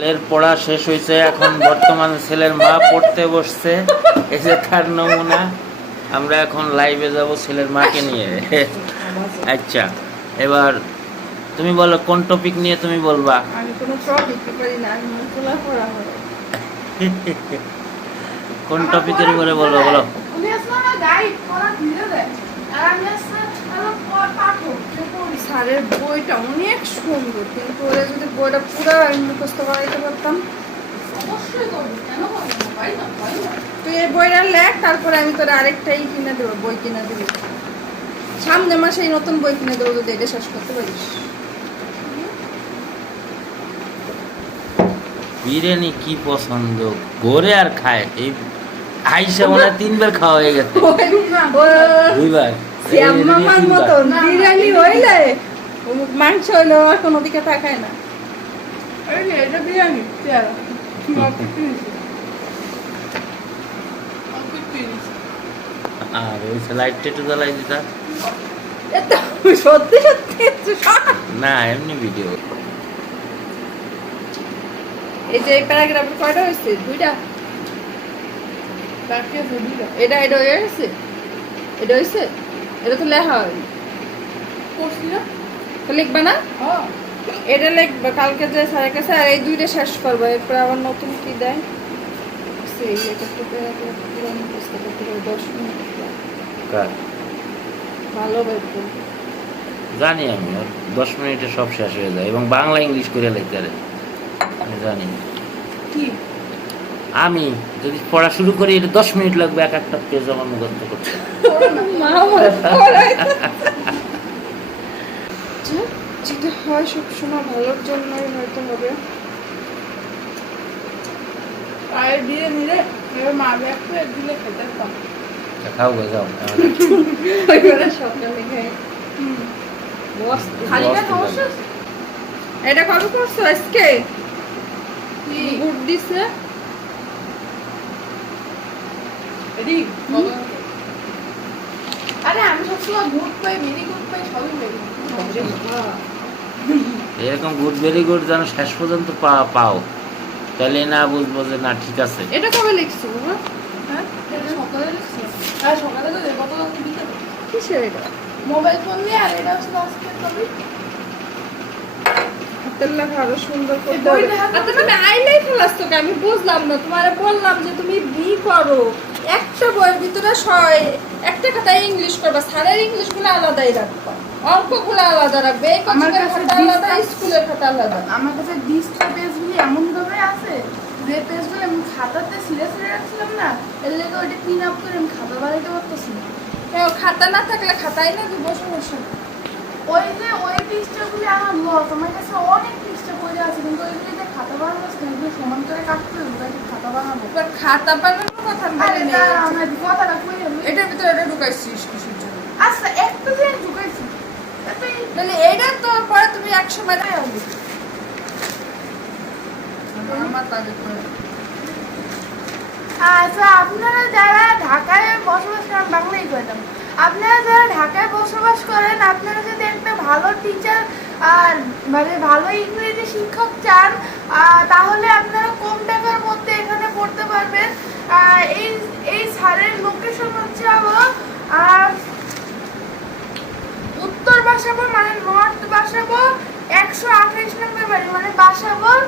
ছেলের পড়া শেষ হয়েছে, এখন বর্তমানে ছেলের মা পড়তে বসছে। এই যে তার নমুনা। আমরা এখন লাইভে যাব ছেলের মাকে নিয়ে। আচ্ছা, এবার তুমি বলো কোন টপিক নিয়ে তুমি বলবা? আমি কোনো টপিক পারি না, আমি মুখলা পড়া হয়। কোন টপিকের উপরে বলবো বলো? উনি আসলে না গাইড করা দিয়ে দেয়, আর আমি আসলে পাঠক। স্যারের বইটা অনেক সুন্দর, কিন্তু ওরা যদি বইটা পুরো মুখস্থ করাইতে পারতাম। অবশ্যই করবো, কেন করবো না, পাই না। তুই এই বইটা লেখ, তারপরে আমি তোর আরেকটাই কিনে দেবো, বই কিনে দেবো। সামনে মাসে এই নতুন বই কিনে দেবো যদি এটা শেষ করতে পারিস। বিরিয়ানি কি পছন্দ ঘরে আর খায়? এই আইসা মনে 3 বার খাওয়া হয়ে গেছে। 2 বার আমার মতন বিরিয়ানি হইলে মাংস হইলে এখন ওদিকে তাকায় না। এটা বিরিয়ানি আর ওই লাইটটা একটু জ্বালাই দিতা সত্যি সত্যি না, এমনি ভিডিও। এই যে প্যারাগ্রাফ কয়টা হয়েছে? 2টা। এটা হয়ে গেছে, এটা হয়েছে, এটা তো লেখা হয়নি। তো লিখবা না? এটা লিখবা কালকে যে স্যারের কাছে, আর এই 2টা শেষ করবো, এরপর আবার নতুন কি দেয় সেই এটা তো প্যারাগ্রাফ পুরো মুখস্থ করতে হবে 10 মিনিট। ভালো বের জানি আমি 10 মিনিটে সব শেষ হয়ে যায়, এবং বাংলা ইংলিশ করে লিখতে পারে। আমি জানি কি, আমি যদি পড়া শুরু করি এটা 10 মিনিট লাগবে এক একটা পেজ আমার মুখস্থ করতে। যেটা হয় সবসময় ভালোর জন্যই হয়তো হবে। পায়ের বিয়ে নিলে মা ব্যাগটা দিলে খেতে পাম। খাও গো, যাও। সকালে খাই। এটা কবে করছো আজকে? গুড দিছে। আরে আমি সবসময় গুড পাই, ভেরি গুড পাই, সবই পাই। এরকম গুড ভেরি গুড যেন শেষ পর্যন্ত পাও, তাহলে না বুঝবো যে না ঠিক আছে। এটা কবে লিখছো বাবা? হ্যাঁ, এটা সকালে লিখছো। আর সকালে তো কত বিকেলে। কিসের এটা? মোবাইল ফোন নিয়ে, আর এটা হচ্ছে আজকে কবে? হাতের লেখা আরো সুন্দর করতে হবে। আর তুমি আইলাই ফেলাস তো, আমি বুঝলাম না। তোমারে বললাম যে তুমি বি করো, একটা বইয়ের ভিতরে একটা খাতায় ইংলিশ করবা, স্যারের ইংলিশ গুলো আলাদাই রাখবা, অঙ্ক গুলো আলাদা রাখবে, এই কোচিংয়ের খাতা আলাদা, স্কুলের খাতা আলাদা। আমার কাছে 20টা পেজগুলি এমন ভাবে আছে যে পেজগুলো আমি খাতাতে সিরিয়াস রাখছিলাম না, এর লেগে ওইটা পিন আপ করে আমি খাতা বানাইতে পারতেছি না। খাতা না থাকলে খাতাই না বসে বসে। ওই যে ওই পৃষ্ঠাগুলি আমার লস, আমার কাছে অনেক পৃষ্ঠা পড়ে আছে, কিন্তু ওইগুলিতে খাতা বানানো আছে, এগুলো সমান করে কাটতে হবে, তাই খাতা বানাবো। খাতা বানানোর কথা আমার কথাটা কই আমি এটার ভিতরে এটা ঢুকাইছিস কিসের জন্য? আচ্ছা একটা জিনিস ঢুকাইছি, তাহলে এইটা তো পরে তুমি 1 সময় দেয় হবে আমার তাদের করে। আচ্ছা, আপনারা যারা ঢাকায় বসবাস করেন, বাংলাই কইতাম, আপনারা যারা ঢাকায় বসবাস করেন, আপনারা যদি একটা ভালো টিচার আর মানে ভালো ইংরেজি শিক্ষক চান, তাহলে আপনারা কম টাকার মধ্যে এখানে পড়তে পারবেন। এই স্যারের লোকেশন হচ্ছে উত্তর বাসাবো, মানে নর্থ বাসাবো, 128 নম্বর বাড়ি, মানে বাসাবোর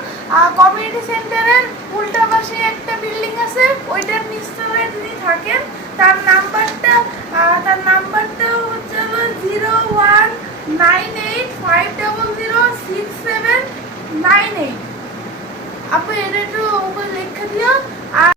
কমিউনিটি সেন্টারের উল্টা পাশে একটা বিল্ডিং আছে, ওইটার নিচতলায় তিনি থাকেন। তার নাম্বারটা হচ্ছে 0198500679 আপনি এটা একটু লিখে দিও।